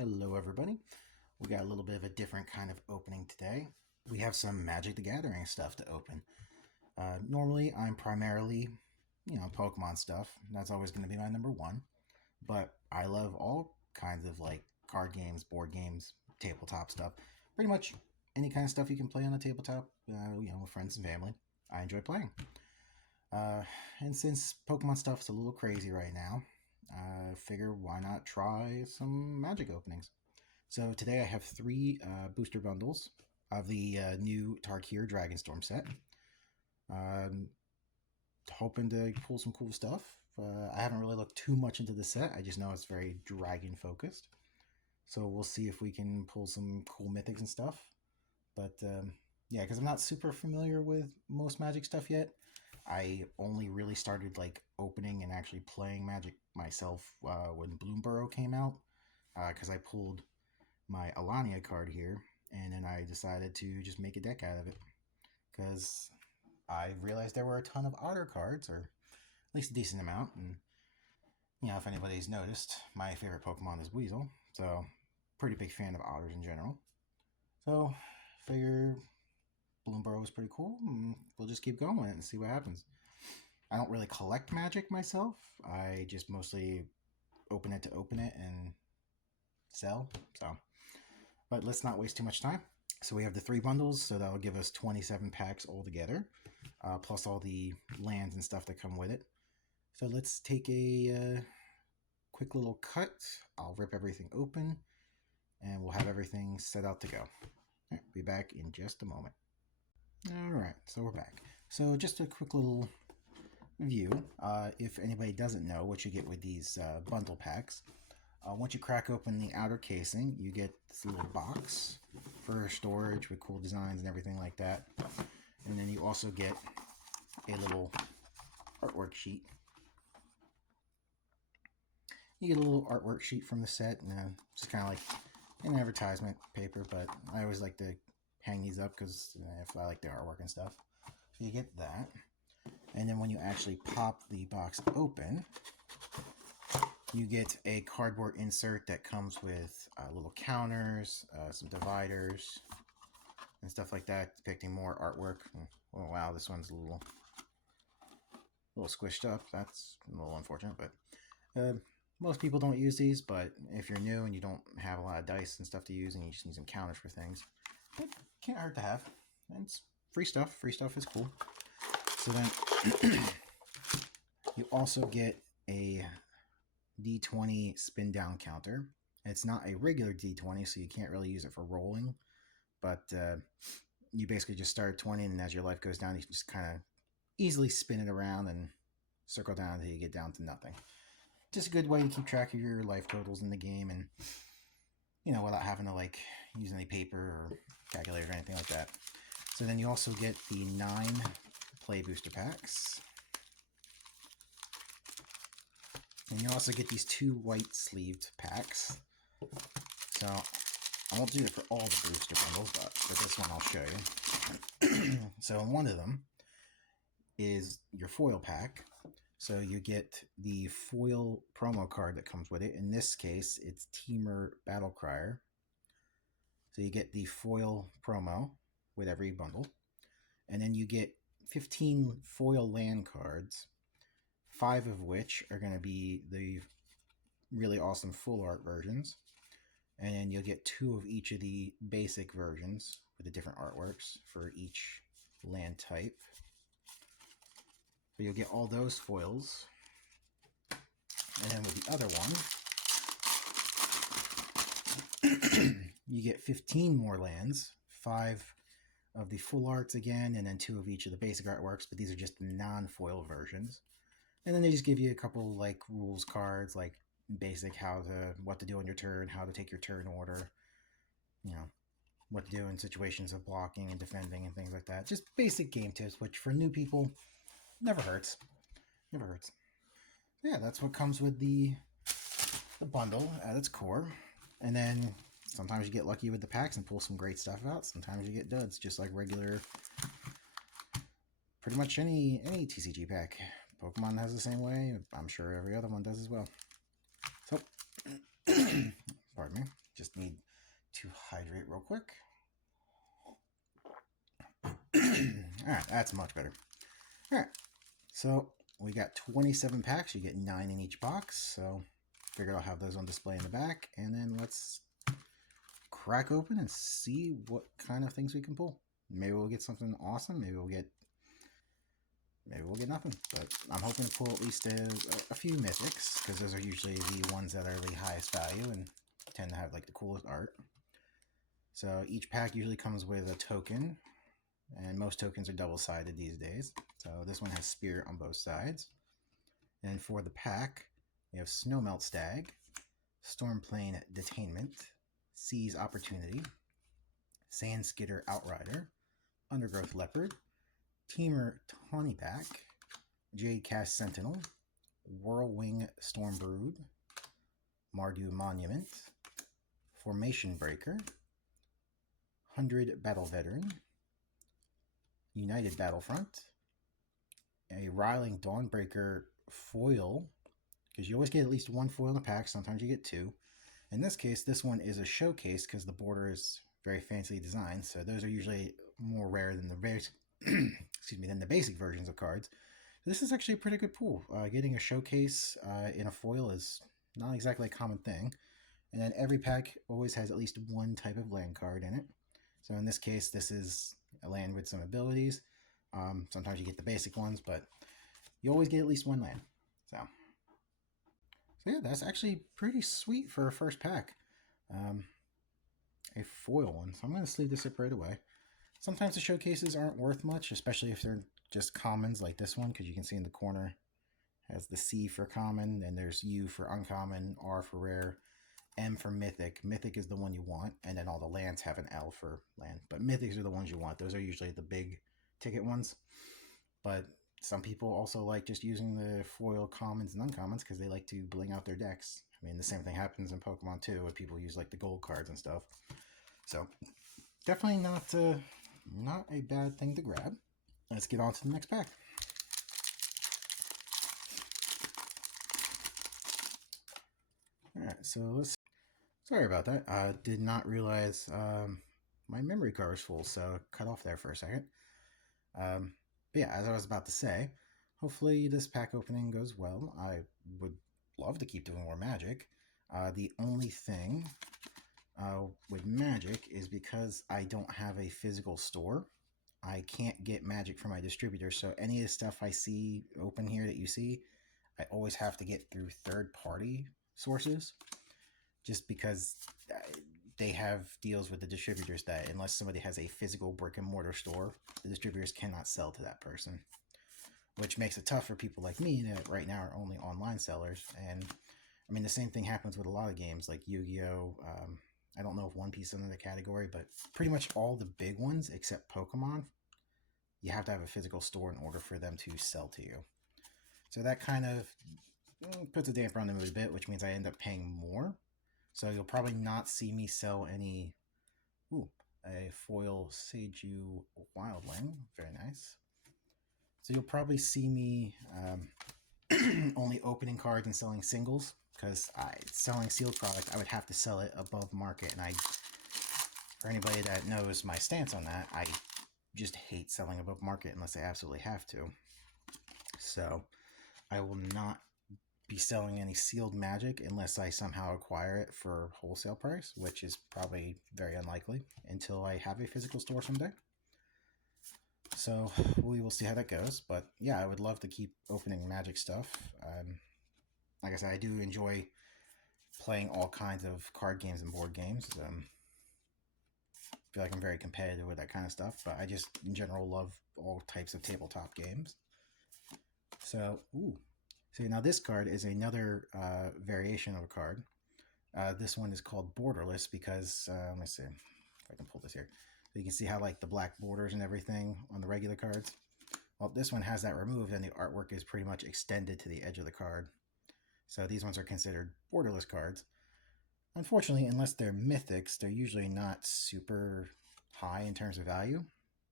Hello everybody. We got a little bit of a different kind of opening today. We have some Magic the Gathering stuff to open. Normally I'm primarily, Pokemon stuff. That's always going to be my number one. But I love all kinds of like card games, board games, tabletop stuff. Pretty much any kind of stuff you can play on a tabletop, with friends and family. I enjoy playing. And since Pokemon stuff is a little crazy right now, I figure why not try some Magic openings. So today I have three booster bundles of the new Tarkir Dragonstorm set. Hoping to pull some cool stuff. I haven't really looked too much into the set. I just know it's very dragon focused. So we'll see if we can pull some cool mythics and stuff. But yeah, because I'm not super familiar with most Magic stuff yet. I only really started like opening and actually playing Magic myself when Bloomburrow came out, because I pulled my Alania card here, and then I decided to just make a deck out of it because I realized there were a ton of otter cards, or at least a decent amount. And if anybody's noticed, my favorite Pokemon is Weasel, so pretty big fan of otters in general. So figure Bloomburrow was pretty cool, and we'll just keep going with it and see what happens. I don't really collect Magic myself. I just mostly open it to open it and sell. But let's not waste too much time. So we have the three bundles, so that'll give us 27 packs altogether, plus all the lands and stuff that come with it. So let's take a quick little cut. I'll rip everything open, and we'll have everything set out to go. All right, be back in just a moment. All right, so we're back. So just a quick little review. If anybody doesn't know what you get with these bundle packs, once you crack open the outer casing, you get this little box for storage with cool designs and everything like that. And then you also get a little artwork sheet. You get a little artwork sheet from the set, and it's kind of like an advertisement paper, but I always like to hang these up because if I like the artwork and stuff. So you get that. And then when you actually pop the box open, you get a cardboard insert that comes with little counters, some dividers, and stuff like that, depicting more artwork. Oh wow, this one's a little squished up. That's a little unfortunate, but most people don't use these. But if you're new and you don't have a lot of dice and stuff to use, and you just need some counters for things, it can't hurt to have. And it's free stuff. Free stuff is cool. So then you also get a D20 spin down counter. It's not a regular D20, so you can't really use it for rolling, but you basically just start at 20, and as your life goes down, you can just kind of easily spin it around and circle down until you get down to nothing. Just a good way to keep track of your life totals in the game, and without having to like use any paper or calculator or anything like that. So then you also get the 9 play booster packs. And you also get these 2 white sleeved packs. So I won't do it for all the booster bundles, but for this one I'll show you. So one of them is your foil pack. So you get the foil promo card that comes with it. In this case, it's Teamer Battle Crier. So you get the foil promo with every bundle. And then you get 15 foil land cards, 5 of which are going to be the really awesome full art versions. And then you'll get 2 of each of the basic versions with the different artworks for each land type. So you'll get all those foils. And then with the other one, you get 15 more lands, 5 of the full arts again, and then 2 of each of the basic artworks, but these are just non-foil versions. And then they just give you a couple like rules cards, like basic what to do on your turn, how to take your turn order, what to do in situations of blocking and defending and things like that. Just basic game tips, which for new people never hurts. Never hurts. Yeah, that's what comes with the bundle at its core. And then sometimes you get lucky with the packs and pull some great stuff out. Sometimes you get duds, just like regular, pretty much any TCG pack. Pokemon has the same way. I'm sure every other one does as well. So, pardon me. Just need to hydrate real quick. Alright, that's much better. Alright, so we got 27 packs. You get 9 in each box. So figured I'll have those on display in the back. And then let's crack open and see what kind of things we can pull. Maybe we'll get something awesome. Maybe we'll get nothing. But I'm hoping to pull at least a few mythics, because those are usually the ones that are the highest value and tend to have like the coolest art. So each pack usually comes with a token, and most tokens are double-sided these days. So this one has Spirit on both sides. And for the pack, we have Snowmelt Stag, Stormplane Detainment, Seize Opportunity, Sandskidder Outrider, Undergrowth Leopard, Teamer Tawnyback, Jadecast Sentinel, Whirlwing Stormbrood, Mardu Monument, Formation Breaker, 100 Battle Veteran, United Battlefront, a Riling Dawnbreaker foil, because you always get at least one foil in a pack, sometimes you get two. In this case, this one is a showcase because the border is very fancily designed, so those are usually more rare than the basic versions of cards. This is actually a pretty good pool. Getting a showcase in a foil is not exactly a common thing. And then every pack always has at least one type of land card in it. So in this case, this is a land with some abilities. Sometimes you get the basic ones, but you always get at least one land. So yeah, that's actually pretty sweet for a first pack. A foil one. So I'm going to sleeve this up right away. Sometimes the showcases aren't worth much, especially if they're just commons like this one, because you can see in the corner has the C for common, and there's U for uncommon, R for rare, M for mythic. Mythic is the one you want, and then all the lands have an L for land. But mythics are the ones you want. Those are usually the big ticket ones. But some people also like just using the foil commons and uncommons because they like to bling out their decks. I mean, the same thing happens in Pokemon too, where people use like the gold cards and stuff. So definitely not a bad thing to grab. Let's get on to the next pack. Alright, so let's... Sorry about that. I did not realize my memory card was full, so cut off there for a second. But yeah, as I was about to say, hopefully this pack opening goes well. I would love to keep doing more Magic. The only thing with Magic is because I don't have a physical store, I can't get Magic from my distributor. So any of the stuff I see open here that you see, I always have to get through third-party sources, just because they have deals with the distributors that unless somebody has a physical brick-and-mortar store, the distributors cannot sell to that person, which makes it tough for people like me that right now are only online sellers. And I mean, the same thing happens with a lot of games like Yu-Gi-Oh! I don't know if One Piece is in the category, but pretty much all the big ones except Pokemon, you have to have a physical store in order for them to sell to you. So that kind of puts a damper on the mood a bit, which means I end up paying more. So you'll probably not see me sell any... a foil Seiju Wildling. Very nice. So you'll probably see me only opening cards and selling singles, because selling sealed product, I would have to sell it above market, and for anybody that knows my stance on that, I just hate selling above market unless I absolutely have to. So I will not be selling any sealed Magic unless I somehow acquire it for wholesale price, which is probably very unlikely until I have a physical store someday. So we will see how that goes. But yeah, I would love to keep opening Magic stuff. Like I said, I do enjoy playing all kinds of card games and board games. I feel like I'm very competitive with that kind of stuff, but I just in general love all types of tabletop games. So, see, now this card is another variation of a card. This one is called Borderless because, let me see if I can pull this here. So you can see how like the black borders and everything on the regular cards. Well, this one has that removed and the artwork is pretty much extended to the edge of the card. So these ones are considered borderless cards. Unfortunately, unless they're mythics, they're usually not super high in terms of value,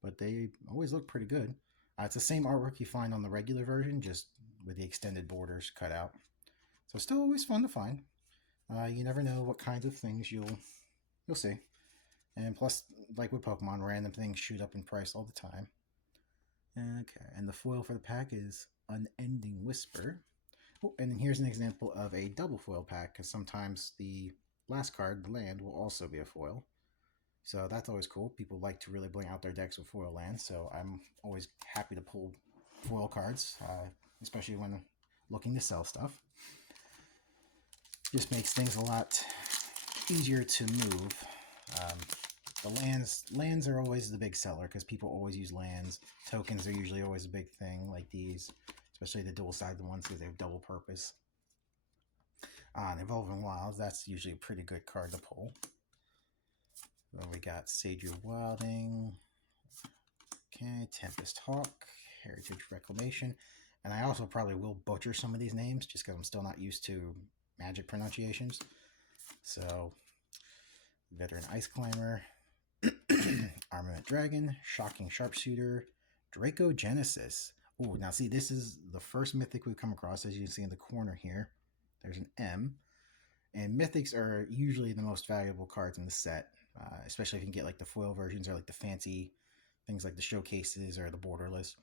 but they always look pretty good. It's the same artwork you find on the regular version, just with the extended borders cut out. So still always fun to find. You never know what kinds of things you'll see. And plus, like with Pokemon, random things shoot up in price all the time. Okay, and the foil for the pack is Unending Whisper. Oh, and then here's an example of a double foil pack, because sometimes the last card, the land, will also be a foil. So that's always cool. People like to really bling out their decks with foil lands, so I'm always happy to pull foil cards, especially when looking to sell stuff. Just makes things a lot easier to move. The lands are always the big seller because people always use lands. Tokens are usually always a big thing, like these, especially the dual-sided ones because they have double purpose. On Evolving Wilds, that's usually a pretty good card to pull. Then we got Sage Wilding, okay, Tempest Hawk, Heritage Reclamation, and I also probably will butcher some of these names just because I'm still not used to Magic pronunciations. So, Veteran Ice Climber, Armament Dragon, Shocking Sharpshooter, Draco Genesis. Oh, now see, this is the first mythic we've come across. As you can see in the corner here, there's an M. And mythics are usually the most valuable cards in the set, especially if you can get like the foil versions or like the fancy things like the showcases or the borderless.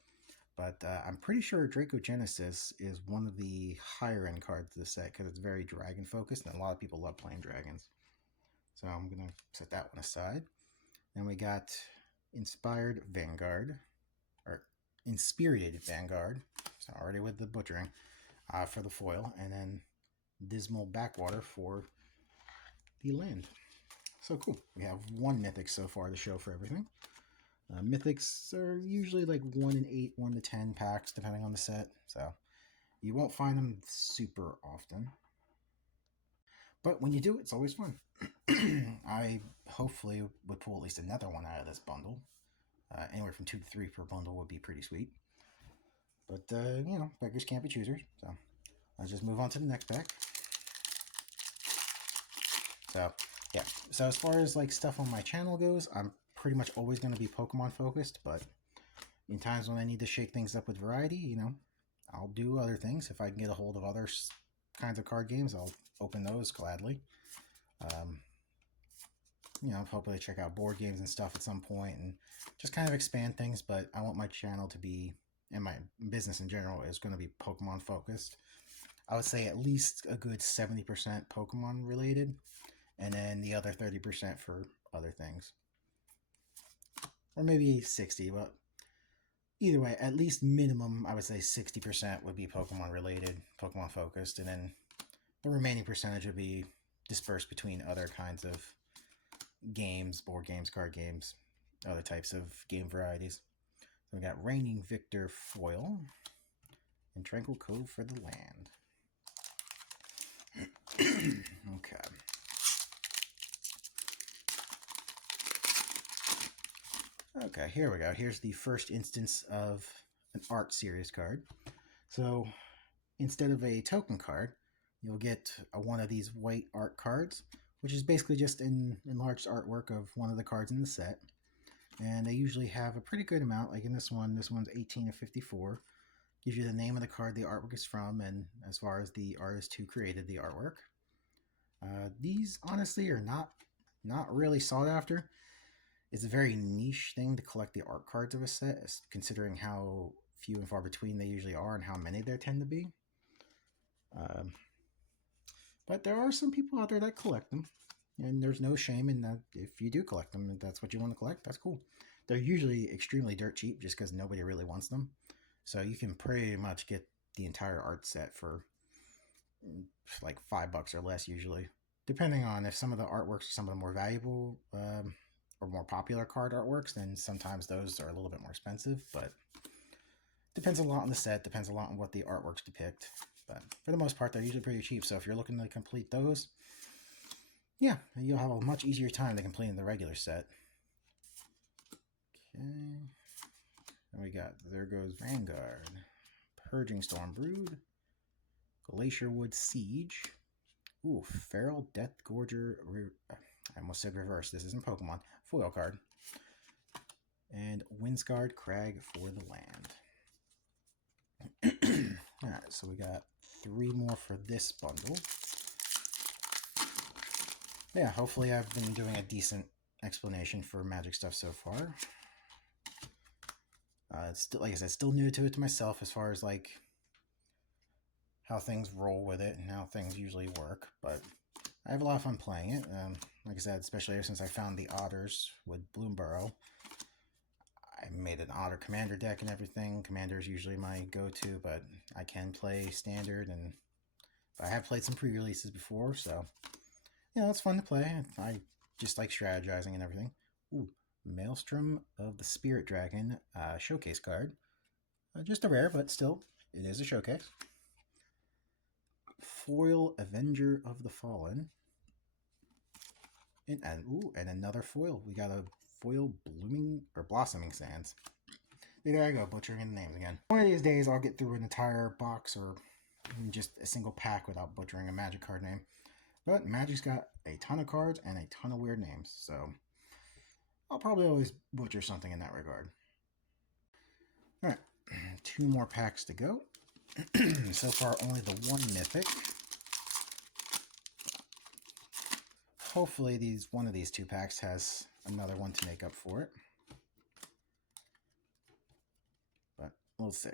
But I'm pretty sure Draco Genesis is one of the higher end cards of the set because it's very dragon focused and a lot of people love playing dragons. So I'm going to set that one aside. Then we got Inspired Vanguard, or Inspirited Vanguard, so already with the butchering, for the foil, and then Dismal Backwater for the land. So cool. We have one mythic so far to show for everything. Mythics are usually like 1 in 8, 1 to 10 packs, depending on the set, so you won't find them super often. But when you do, it's always fun. I hopefully would pull at least another one out of this bundle. Anywhere from 2 to 3 per bundle would be pretty sweet. But, you know, beggars can't be choosers. So let's just move on to the next pack. So, yeah. So as far as like stuff on my channel goes, I'm pretty much always going to be Pokemon focused. But in times when I need to shake things up with variety, you know, I'll do other things. If I can get a hold of other kinds of card games, I'll open those gladly. You know, hopefully check out board games and stuff at some point and just kind of expand things. But I want my channel to be, and my business in general, is going to be Pokemon focused. I would say at least a good 70% Pokemon related, and then the other 30% for other things. Or maybe 60, but either way, at least minimum, I would say 60% would be Pokemon related, Pokemon focused, and then the remaining percentage would be dispersed between other kinds of games, board games, card games, other types of game varieties. So we got Reigning Victor foil and Tranquil Cove for the land. Okay. Okay, here we go. Here's the first instance of an art series card. So instead of a token card, you'll get one of these white art cards, which is basically just an enlarged artwork of one of the cards in the set. And they usually have a pretty good amount, like in this one's 18 of 54. Gives you the name of the card the artwork is from, and as far as the artist who created the artwork. These honestly are not really sought after. It's a very niche thing to collect the art cards of a set, considering how few and far between they usually are and how many there tend to be. But there are some people out there that collect them, and there's no shame in that. If you do collect them and that's what you want to collect, that's cool. They're usually extremely dirt cheap just because nobody really wants them. So you can pretty much get the entire art set for like $5 or less usually, depending on if some of the artworks are some of the more valuable or more popular card artworks, then sometimes those are a little bit more expensive, but depends a lot on the set, depends a lot on what the artworks depict. But for the most part, they're usually pretty cheap. So if you're looking to complete those, yeah, you'll have a much easier time than completing the regular set. Okay. Then we got There Goes Vanguard, Purging Storm Brood, Glacierwood Siege, ooh, Feral Death Gorger, I almost said reverse, this isn't Pokemon, foil card, and Windscarred Crag for the land. Alright, so we got 3 more for this bundle. Yeah, hopefully I've been doing a decent explanation for Magic stuff so far. It's still, like I said, still new to myself as far as like how things roll with it and how things usually work, but I have a lot of fun playing it. Like I said, especially ever since I found the otters with Bloomborough. I made an otter commander deck and everything. Commander is usually my go-to, but I can play standard, and I have played some pre-releases before, so yeah, it's fun to play. I just like strategizing and everything. Ooh, Maelstrom of the Spirit Dragon showcase card. Just a rare, but still, it is a showcase. Foil Avenger of the Fallen. And another foil. We got a foil Blooming or Blossoming Sands. There I go, butchering the names again. One of these days I'll get through an entire box or just a single pack without butchering a Magic card name. But Magic's got a ton of cards and a ton of weird names, so I'll probably always butcher something in that regard. Alright, 2 more packs to go. So far only the 1 mythic. Hopefully one of these 2 packs has another one to make up for it. But we'll see.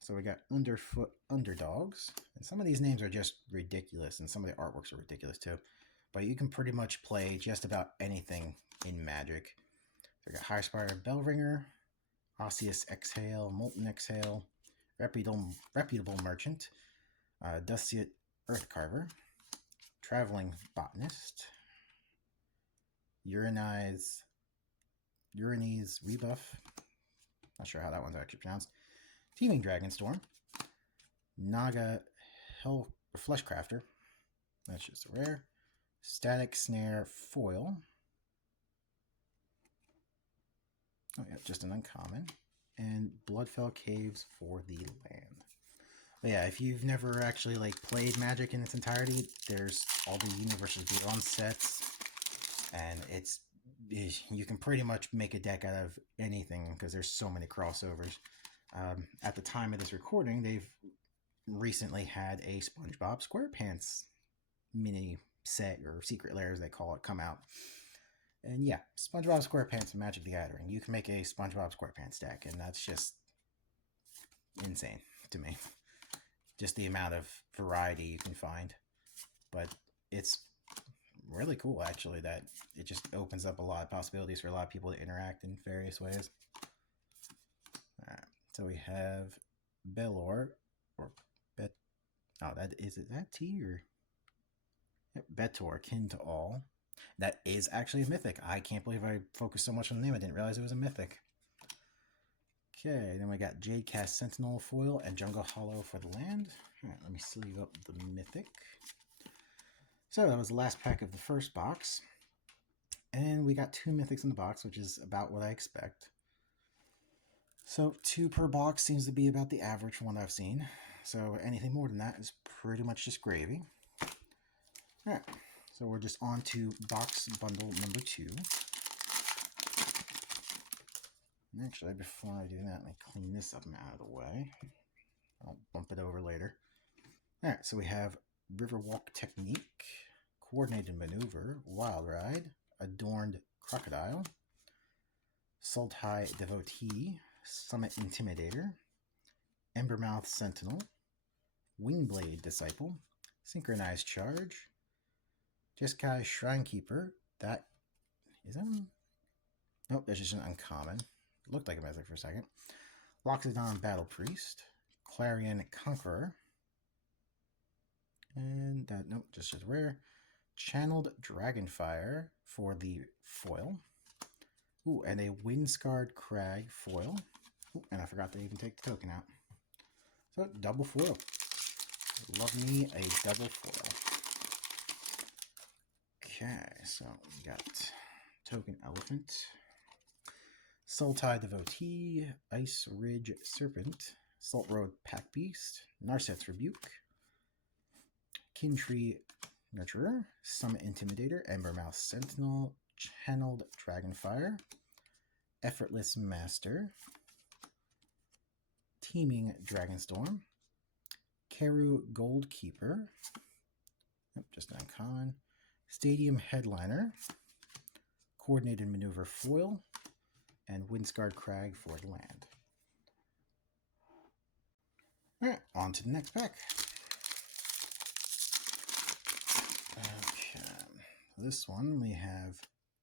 So we got Underfoot Underdogs. And some of these names are just ridiculous, and some of the artworks are ridiculous too. But you can pretty much play just about anything in Magic. So we got Highspire Bellringer, Osseous Exhale, Molten Exhale, Reputable Merchant, Dustiet Earthcarver, Traveling Botanist, Uranese Rebuff, not sure how that one's actually pronounced, Teeming Dragonstorm, Naga Fleshcrafter, that's just a rare, Static Snare Foil, oh yeah, just an uncommon, and Bloodfell Caves for the land. But yeah, if you've never actually like played Magic in its entirety, there's all the Universes Beyond sets, and you can pretty much make a deck out of anything because there's so many crossovers. At the time of this recording, they've recently had a SpongeBob SquarePants mini set, or secret lair as they call it, come out. And yeah, SpongeBob SquarePants and Magic the Gathering. You can make a SpongeBob SquarePants deck, and that's just insane to me. Just the amount of variety you can find. But it's really cool, actually, that it just opens up a lot of possibilities for a lot of people to interact in various ways. Alright, so we have Belor, or Bet. Oh, is that T or? Yep, Betor, Kin to All. That is actually a mythic. I can't believe I focused so much on the name. I didn't realize it was a mythic. Okay, then we got Jadecast Sentinel Foil and Jungle Hollow for the land. Alright, let me sleeve up the mythic. So that was the last pack of the first box. And we got 2 mythics in the box, which is about what I expect. So 2 per box seems to be about the average from what I've seen. So anything more than that is pretty much just gravy. Alright, so we're just on to box bundle number 2. And actually, before I do that, let me clean this up and out of the way. I'll bump it over later. Alright, so we have Riverwalk Technique, Coordinated Maneuver, Wild Ride, Adorned Crocodile, Sultai Devotee, Summit Intimidator, Embermouth Sentinel, Wingblade Disciple, Synchronized Charge, Jeskai Shrinekeeper. That is nope, that's just an uncommon. Looked like a mythic for a second. Loxodon Battle Priest, Clarion Conqueror, and that nope, just as rare. Channeled Dragonfire for the foil. Ooh, and a Windscarred Crag foil. Ooh, and I forgot to even take the token out. So double foil. Love me a double foil. Okay, so we got Token Elephant, Sultai Devotee, Ice Ridge Serpent, Salt Road Pack Beast, Narset's Rebuke, Kintree Nurturer, Summit Intimidator, Embermouth Sentinel, Channeled Dragonfire, Effortless Master, Teeming Dragonstorm, Keru Goldkeeper, yep, just an uncommon, Stadium Headliner, Coordinated Maneuver Foil, and Windscarred Crag for the land. Alright, on to the next pack. Okay, this one we have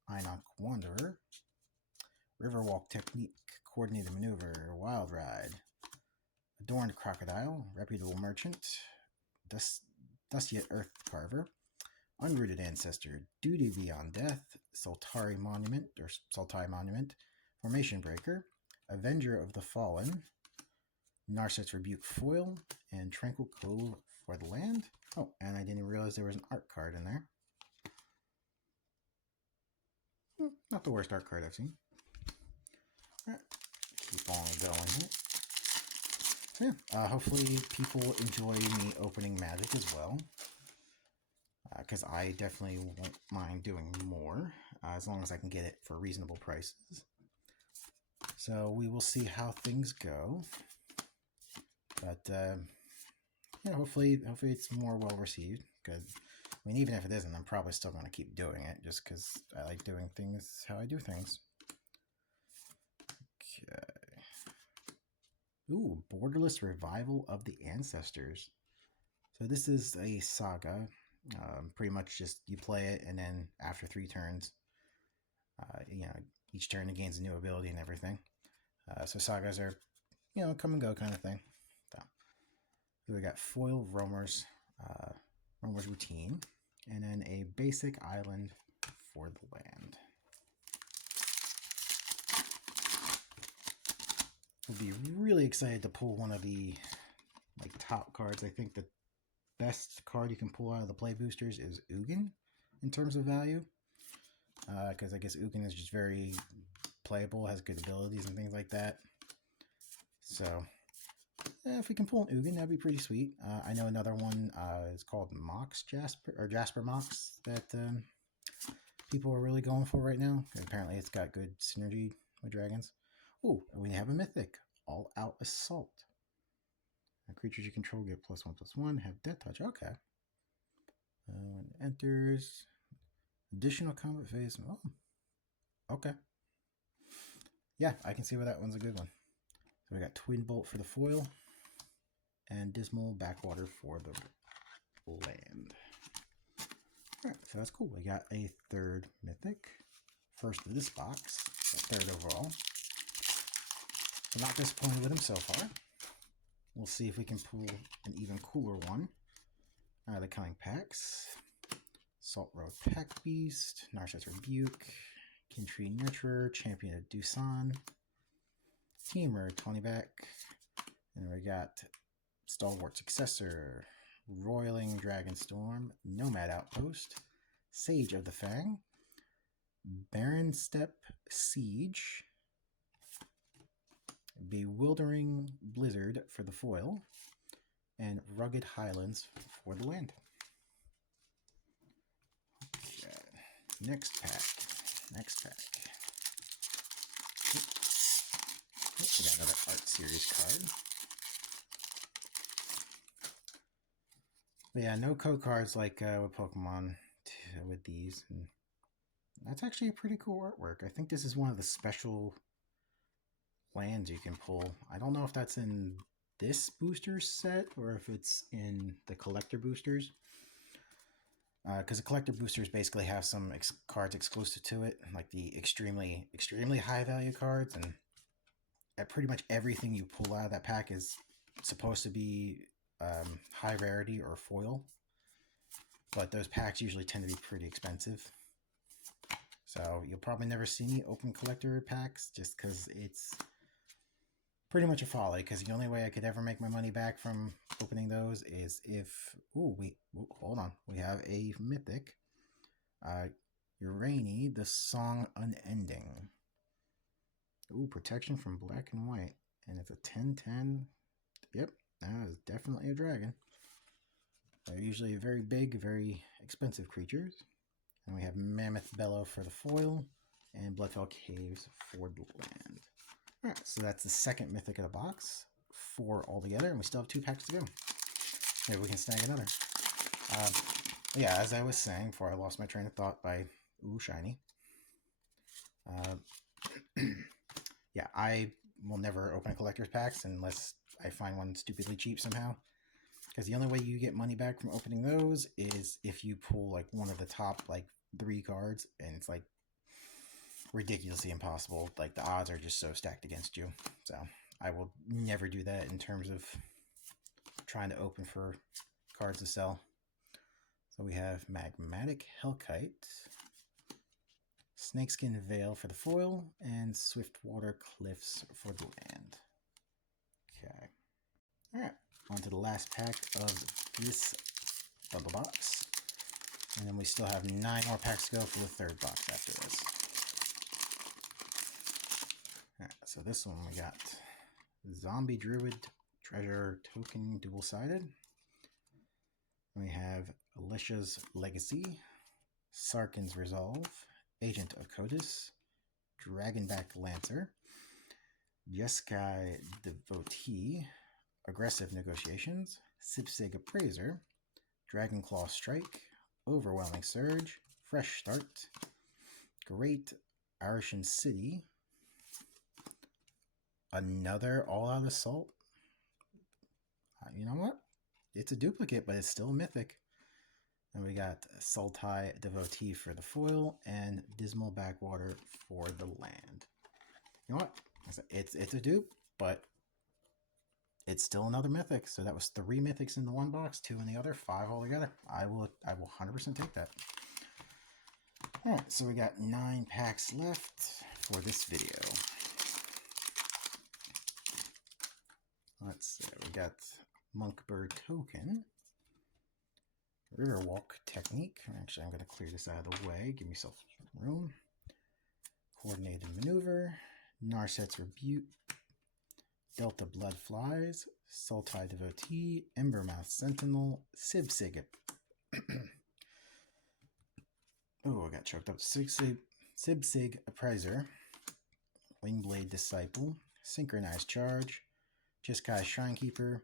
Einok Wanderer, Riverwalk Technique, Coordinated Maneuver, Wild Ride, Adorned Crocodile, Reputable Merchant, Dusty Earth Carver, Unrooted Ancestor, Duty Beyond Death, Sultari Monument, Formation Breaker, Avenger of the Fallen, Narset's Rebuke Foil, and Tranquil Cove for the land. Oh, and I didn't realize there was an art card in there. Not the worst art card I've seen. Alright, keep on going here. So yeah, hopefully people enjoy me opening Magic as well. Because I definitely won't mind doing more, as long as I can get it for reasonable prices. So we will see how things go. But yeah, hopefully it's more well received. Because I mean, even if it isn't, I'm probably still going to keep doing it, just because I like doing things how I do things. Okay. Ooh, Borderless Revival of the Ancestors. So this is a saga. Pretty much just you play it, and then after 3 turns, you know, each turn it gains a new ability and everything. So sagas are, you know, come and go kind of thing. So we got foil Roamer's Routine, and then a basic island for the land. We'll be really excited to pull one of the top cards. I think the best card you can pull out of the play boosters is Ugin in terms of value, because I guess Ugin is just very playable, has good abilities and things like that. So if we can pull an Ugin, that'd be pretty sweet. I know another one is called Jasper Mox that people are really going for right now. Apparently it's got good synergy with dragons. Oh, we have a mythic, All Out Assault. Creatures you control get +1/+1, have death touch. Okay. When it enters, additional combat phase. Oh, okay. Yeah, I can see why that one's a good one. So we got Twin Bolt for the foil, and Dismal Backwater for the land. Alright, so that's cool. We got a 3rd mythic. First of this box, a 3rd overall. I'm not disappointed with him so far. We'll see if we can pull an even cooler one out of the coming packs. Salt Road Pack Beast, Narset's Rebuke, Kintree Nurturer, Champion of Dusan, Teamer, Tonyback, and we got Stalwart Successor, Roiling Dragonstorm, Nomad Outpost, Sage of the Fang, Barren Steppe Siege, Bewildering Blizzard for the foil, and Rugged Highlands for the land. Okay, next pack. We got another art series card. But yeah, no code cards like with Pokemon with these. And that's actually a pretty cool artwork. I think this is one of the special lands you can pull. I don't know if that's in this booster set or if it's in the collector boosters. Because the collector boosters basically have some cards exclusive to it, like the extremely high value cards, and pretty much everything you pull out of that pack is supposed to be high rarity or foil. But those packs usually tend to be pretty expensive. So you'll probably never see me open collector packs just because it's pretty much a folly, because the only way I could ever make my money back from opening those is if... hold on. We have a mythic. Urani, the Song Unending. Ooh, protection from black and white. And it's a 10/10. Yep, that is definitely a dragon. They're usually very big, very expensive creatures. And we have Mammoth Bellow for the foil, and Bloodfell Caves for the land. Alright, so that's the 2nd mythic of the box. 4 altogether, and we still have 2 packs to go. Maybe we can snag another. Yeah, as I was saying before I lost my train of thought by ooh shiny. Yeah, I will never open collector's packs unless I find one stupidly cheap somehow. Because the only way you get money back from opening those is if you pull like one of the top like 3 cards, and it's like ridiculously impossible. Like the odds are just so stacked against you. So I will never do that in terms of trying to open for cards to sell. So we have Magmatic Hellkite, Snakeskin Veil for the foil, and Swiftwater Cliffs for the land. Okay. Alright, on to the last pack of this bundle box. And then we still have 9 more packs to go for the third box after this. Alright, so this one we got Zombie Druid Treasure Token Dual-Sided. We have Alicia's Legacy, Sarkin's Resolve, Agent of Codis, Dragonback Lancer, Jeskai Devotee, Aggressive Negotiations, Sipsig Appraiser, Dragonclaw Strike, Overwhelming Surge, Fresh Start, Great Arishan City, another All-Out Assault. You know what? It's a duplicate, but it's still a mythic. And we got Sultai Devotee for the foil and Dismal Backwater for the land. You know what? It's a dupe, but it's still another mythic. So that was 3 mythics in the one box, 2 in the other, 5 altogether. I will 100% take that. All right, so we got 9 packs left for this video. Let's see. We got Monkbird Token, Riverwalk Technique. Actually, I'm going to clear this out of the way. Give myself some room. Coordinated Maneuver, Narset's Rebuke, Delta Blood Flies, Sultai Devotee, Embermouth Sentinel, Sibsig. Oh, I got choked up. Sibsig Appraiser, Wingblade Disciple, Synchronized Charge, Jeskai Shrinekeeper,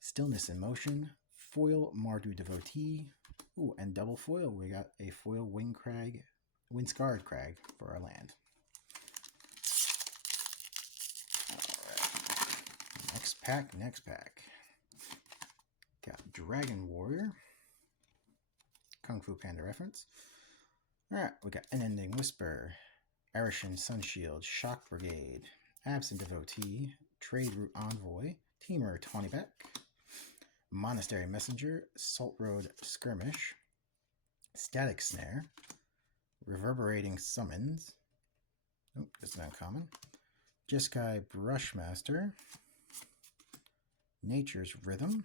Stillness in Motion, Foil Mardu Devotee, ooh, and double foil. We got a foil Windscarred Crag for our land. Alright. Next pack. Got Dragon Warrior. Kung Fu Panda reference. Alright, we got Unending Whisper, Arishan Sunshield, Shock Brigade, Absent Devotee, Trade Route Envoy, Teamer Tawnyback, Monastery Messenger, Salt Road Skirmish, Static Snare, Reverberating Summons, oh, that's an uncommon, Jeskai Brushmaster, Nature's Rhythm,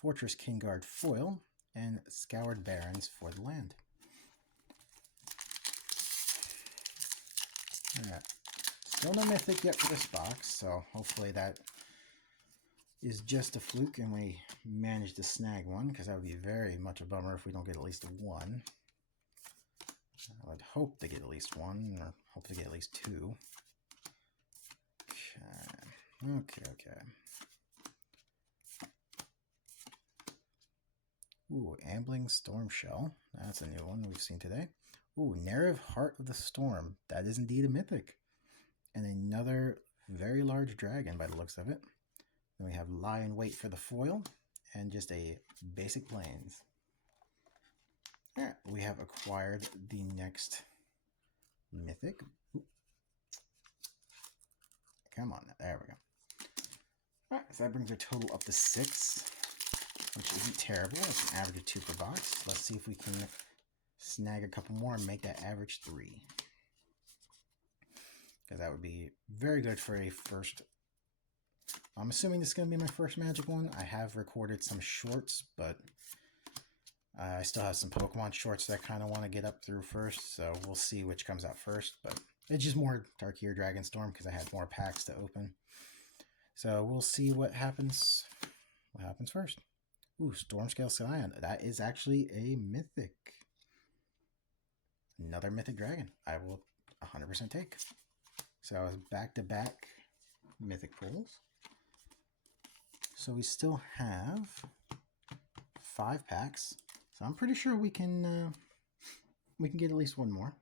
Fortress Kingguard Foil, and Scoured Barrens for the land. Alright, still no mythic yet for this box, so hopefully that is just a fluke and we manage to snag one, because that would be very much a bummer if we don't get at least one. I would hope to get at least one, or hope to get at least 2. Okay. Ooh, Ambling Storm Shell. That's a new one we've seen today. Ooh, Nerev Heart of the Storm. That is indeed a mythic. And another very large dragon by the looks of it. Then we have Lie in Wait for the foil, and just a basic plains. Alright, we have acquired the next mythic. Ooh. Come on, there we go. Alright, so that brings our total up to 6, which isn't terrible. It's an average of 2 per box. Let's see if we can snag a couple more and make that average 3. Because that would be very good for a first. I'm assuming this is going to be my first Magic one. I have recorded some shorts, but I still have some Pokemon shorts that I kind of want to get up through first. So we'll see which comes out first. But it's just more Tarkir Dragonstorm because I had more packs to open. So we'll see what happens. What happens first? Ooh, Stormscale Scion. That is actually a mythic. Another mythic dragon. I will 100% take. So I was back-to-back mythic pulls. So we still have 5 packs. So I'm pretty sure we can get at least one more.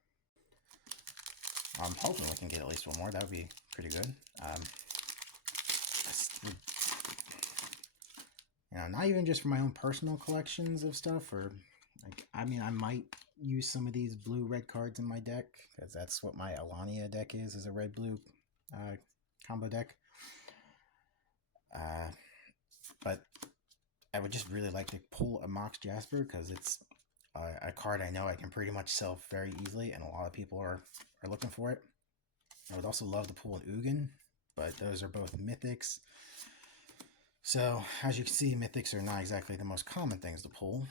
I'm hoping we can get at least one more. That would be pretty good. You know, not even just for my own personal collections of stuff, or like, I mean, I might use some of these blue-red cards in my deck, because that's what my Alania deck is a red-blue combo deck. But I would just really like to pull a Mox Jasper, because it's a card I know I can pretty much sell very easily, and a lot of people are looking for it. I would also love to pull an Ugin, but those are both mythics. So, as you can see, mythics are not exactly the most common things to pull.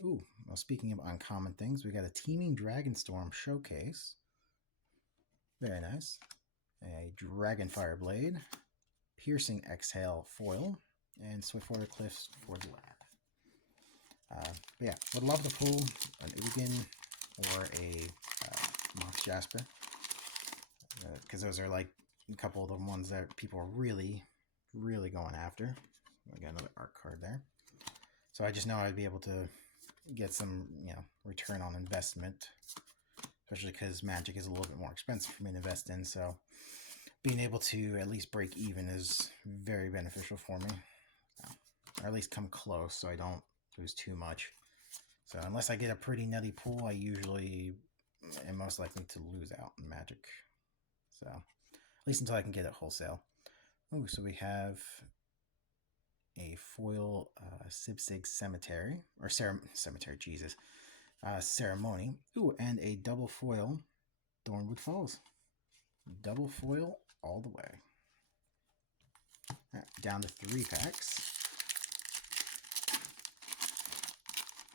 Well, speaking of uncommon things, we got a Teeming Dragonstorm Showcase. Very nice. A Dragonfire Blade, Piercing Exhale Foil, and Swiftwater Cliffs for the lab. But yeah, would love to pull an Ugin or a Mox Jasper, because those are like a couple of the ones that people are really going after. We got another art card there. So I just know I'd be able to get some, return on investment, especially because Magic is a little bit more expensive for me to invest in. So being able to at least break even is very beneficial for me, or at least come close so I don't lose too much. So unless I get a pretty nutty pull, I usually am most likely to lose out in Magic. So at least until I can get it wholesale. Oh, so we have a foil Sibsig Cemetery, or Cemetery, Jesus, Ceremony. Ooh, and a double foil Thornwood Falls. Double foil all the way. Right, down to 3 packs.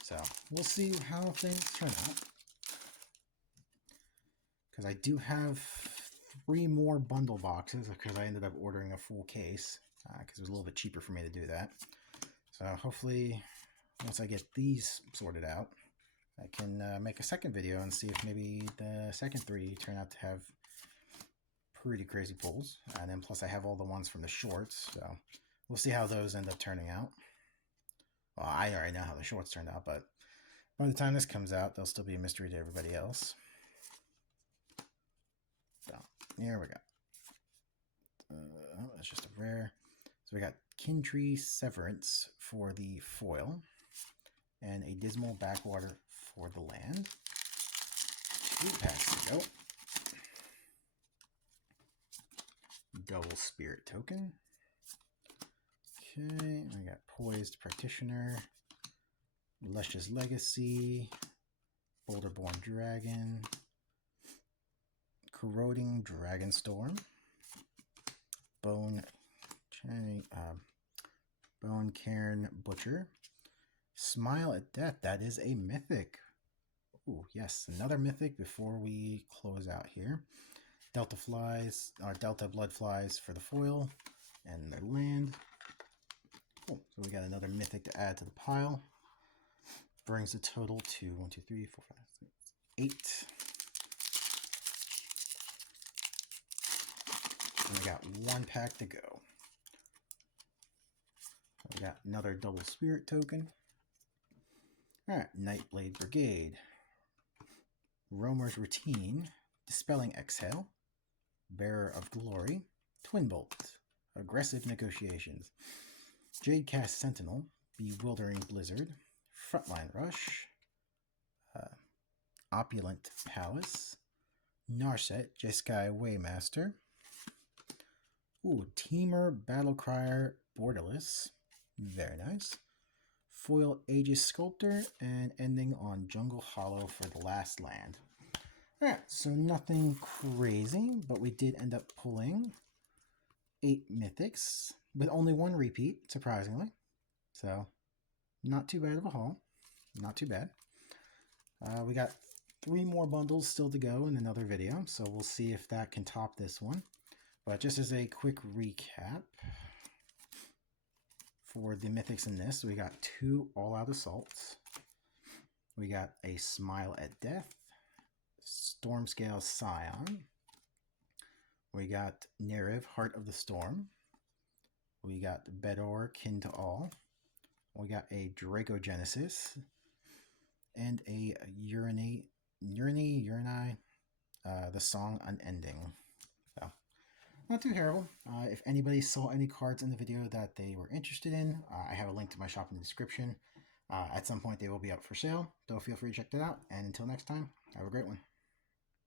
So we'll see how things turn out, because I do have 3 more bundle boxes, because I ended up ordering a full case, because it was a little bit cheaper for me to do that. So hopefully once I get these sorted out, I can make a second video and see if maybe the second 3 turn out to have pretty crazy pulls. And then plus I have all the ones from the shorts, so we'll see how those end up turning out. Well, I already know how the shorts turned out, but by the time this comes out, they'll still be a mystery to everybody else. So here we go. That's just a rare. So we got Kintree Severance for the foil, and a Dismal Backwater for the land. 2 packs to go. Double Spirit Token. Okay, I got Poised Practitioner, Luscious Legacy, Boulderborn Dragon, Corroding Dragonstorm, Bone Cairn Butcher, Smile at Death. That is a mythic. Ooh, yes, another mythic before we close out here. Delta Blood Flies for the foil and their land. Cool. So we got another mythic to add to the pile. Brings the total to 1, 2, 3, 4, 5, 6, 8. And we got 1 pack to go. We got another double spirit token. Alright, Nightblade Brigade. Roamer's Routine. Dispelling Exhale. Bearer of Glory. Twin Bolt. Aggressive Negotiations. Jadecast Sentinel. Bewildering Blizzard. Frontline Rush. Opulent Palace. Narset Jeskai Waymaster. Ooh, Teamer Battlecrier Borderless. Very nice. Foil Aegis Sculptor, and ending on Jungle Hollow for the last land. Alright, so nothing crazy, but we did end up pulling 8 mythics, with only 1 repeat, surprisingly. So, not too bad of a haul. Not too bad. We got 3 more bundles still to go in another video, so we'll see if that can top this one. But just as a quick recap, for the mythics in this, we got 2 All-Out Assaults. We got a Smile at Death, Stormscale Scion. We got Nerev, Heart of the Storm. We got Bedor, Kin to All. We got a Dracogenesis and a Urani, the song Unending. So, not too terrible. If anybody saw any cards in the video that they were interested in, I have a link to my shop in the description. At some point, they will be up for sale, so feel free to check that out. And until next time, have a great one.